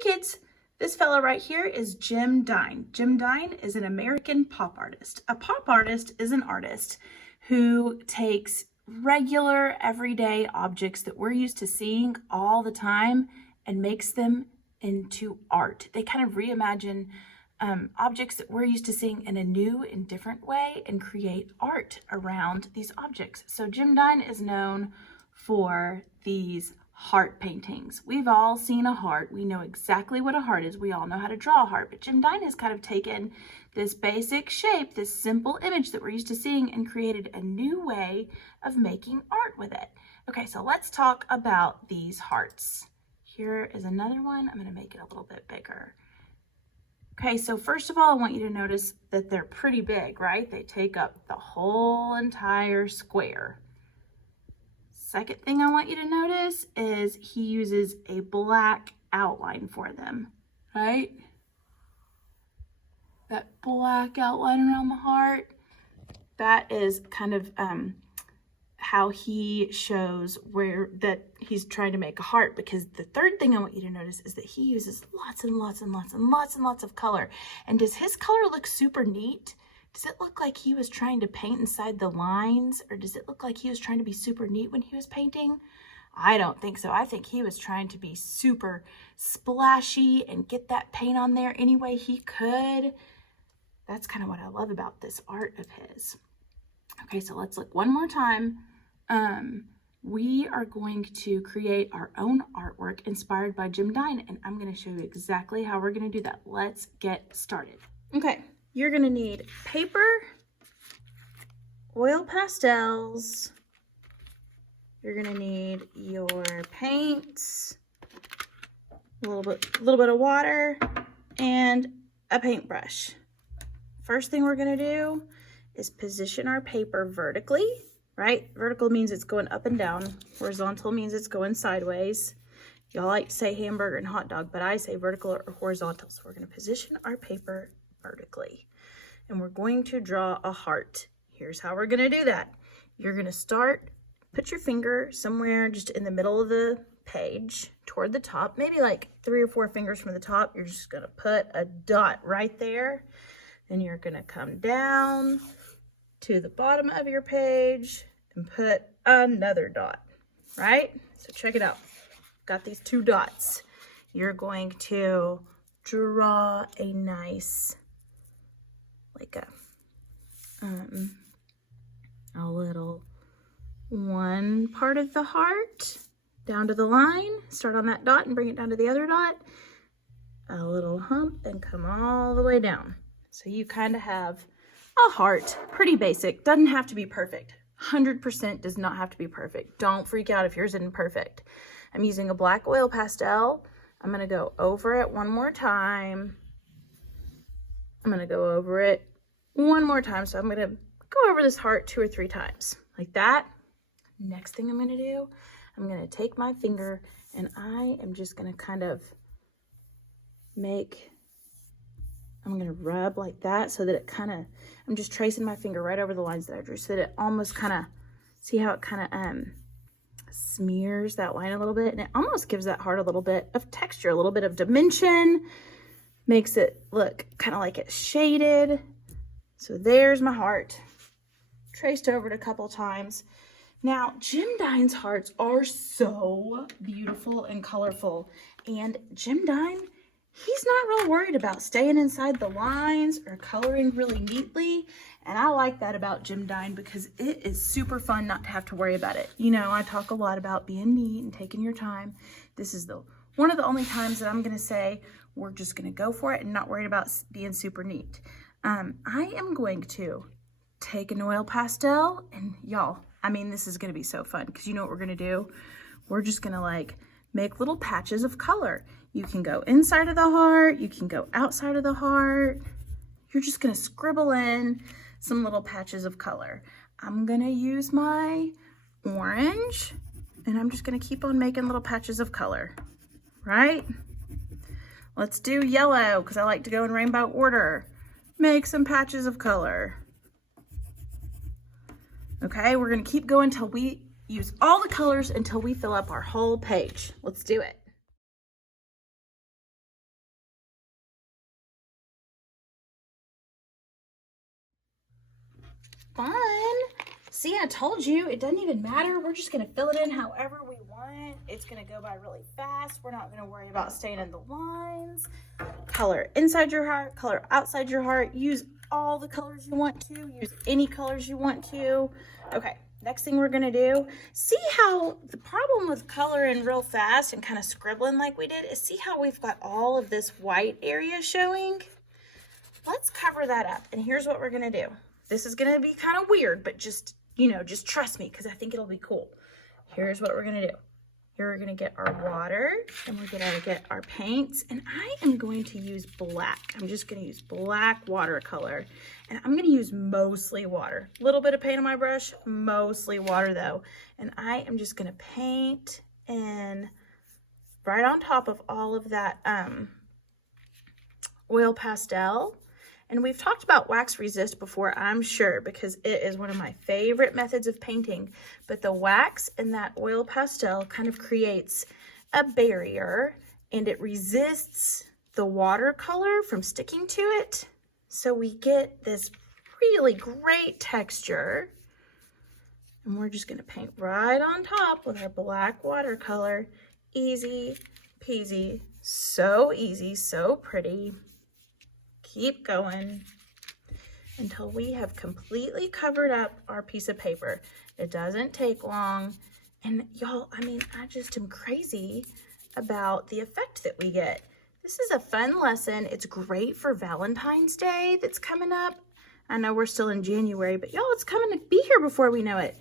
kids, this fella right here is Jim Dine. Jim Dine is an American pop artist. A pop artist is an artist who takes regular everyday objects that we're used to seeing all the time and makes them into art. They kind of reimagine objects that we're used to seeing in a new and different way and create art around these objects. So Jim Dine is known for these heart paintings. We've all seen a heart. We know exactly what a heart is. We all know how to draw a heart, but Jim Dine has kind of taken this basic shape, this simple image that we're used to seeing, and created a new way of making art with it. Okay, so let's talk about these hearts. Here is another one. I'm going to make it a little bit bigger. Okay, so first of all, I want you to notice that they're pretty big, right? They take up the whole entire square. Second thing I want you to notice is he uses a black outline for them, right? That black outline around the heart, that is kind of how he shows that he's trying to make a heart, because the third thing I want you to notice is that he uses lots and lots and lots and lots and lots of color. And does his color look super neat? Does it look like he was trying to paint inside the lines, or does it look like he was trying to be super neat when he was painting? I don't think so. I think he was trying to be super splashy and get that paint on there any way he could. That's kind of what I love about this art of his. Okay, so let's look one more time. We are going to create our own artwork inspired by Jim Dine, and I'm going to show you exactly how we're going to do that. Let's get started. Okay. You're going to need paper, oil pastels, you're going to need your paints, a little bit of water, and a paintbrush. First thing we're going to do is position our paper vertically, right? Vertical means it's going up and down. Horizontal means it's going sideways. Y'all like to say hamburger and hot dog, but I say vertical or horizontal. So we're going to position our paper vertically, and we're going to draw a heart. Here's how we're going to do that. You're going to put your finger somewhere just in the middle of the page toward the top, maybe like 3 or 4 fingers from the top. You're just going to put a dot right there. Then you're going to come down to the bottom of your page and put another dot, right? So check it out. Got these 2 dots. You're going to draw a nice, like a little one part of the heart down to the line, start on that dot and bring it down to the other dot, a little hump, and come all the way down. So you kind of have a heart, pretty basic, doesn't have to be perfect. 100% does not have to be perfect. Don't freak out if yours isn't perfect. I'm using a black oil pastel. I'm going to go over it one more time. I'm going to go over it one more time. So I'm going to go over this heart 2 or 3 times like that. Next thing I'm going to do, I'm going to take my finger and I am just going to kind of I'm going to rub like that so that it kind of, I'm just tracing my finger right over the lines that I drew so that it almost kind of, see how it kind of smears that line a little bit, and it almost gives that heart a little bit of texture, a little bit of dimension, makes it look kind of like it's shaded. So there's my heart, traced over it a couple times. Now, Jim Dine's hearts are so beautiful and colorful, and Jim Dine, he's not real worried about staying inside the lines or coloring really neatly. And I like that about Jim Dine because it is super fun not to have to worry about it. You know, I talk a lot about being neat and taking your time. This is one of the only times that I'm going to say we're just going to go for it and not worried about being super neat. I am going to take an oil pastel, and y'all, I mean, this is going to be so fun because you know what we're going to do? We're just going to like make little patches of color. You can go inside of the heart, you can go outside of the heart. You're just gonna scribble in some little patches of color. I'm gonna use my orange, and I'm just gonna keep on making little patches of color, right? Let's do yellow, because I like to go in rainbow order. Make some patches of color. Okay, we're gonna keep going until we use all the colors until we fill up our whole page. Let's do it. fun. See, I told you, it doesn't even matter. We're just gonna fill it in however we want. It's gonna go by really fast. We're not gonna worry about staying in the lines. Color inside your heart, color outside your heart. Use all the colors you want to. Use any colors you want to. Okay, next thing we're gonna do, see how the problem with coloring real fast and kind of scribbling like we did is see how we've got all of this white area showing? Let's cover that up. And here's what we're gonna do. This is gonna be kind of weird, but just, you know, just trust me because I think it'll be cool. Here's what we're gonna do. Here we're gonna get our water and we're gonna get our paints, and I am going to use black. I'm just gonna use black watercolor, and I'm gonna use mostly water. A little bit of paint on my brush, mostly water though. And I am just gonna paint in right on top of all of that oil pastel. And we've talked about wax resist before, I'm sure, because it is one of my favorite methods of painting. But the wax and that oil pastel kind of creates a barrier, and it resists the watercolor from sticking to it. So we get this really great texture. And we're just gonna paint right on top with our black watercolor. Easy peasy, so easy, so pretty. Keep going until we have completely covered up our piece of paper. It doesn't take long. And y'all, I mean, I just am crazy about the effect that we get. This is a fun lesson. It's great for Valentine's Day that's coming up. I know we're still in January, but y'all, it's coming to be here before we know it.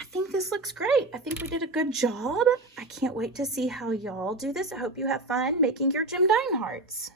I think this looks great. I think we did a good job. I can't wait to see how y'all do this. I hope you have fun making your Dine Hearts.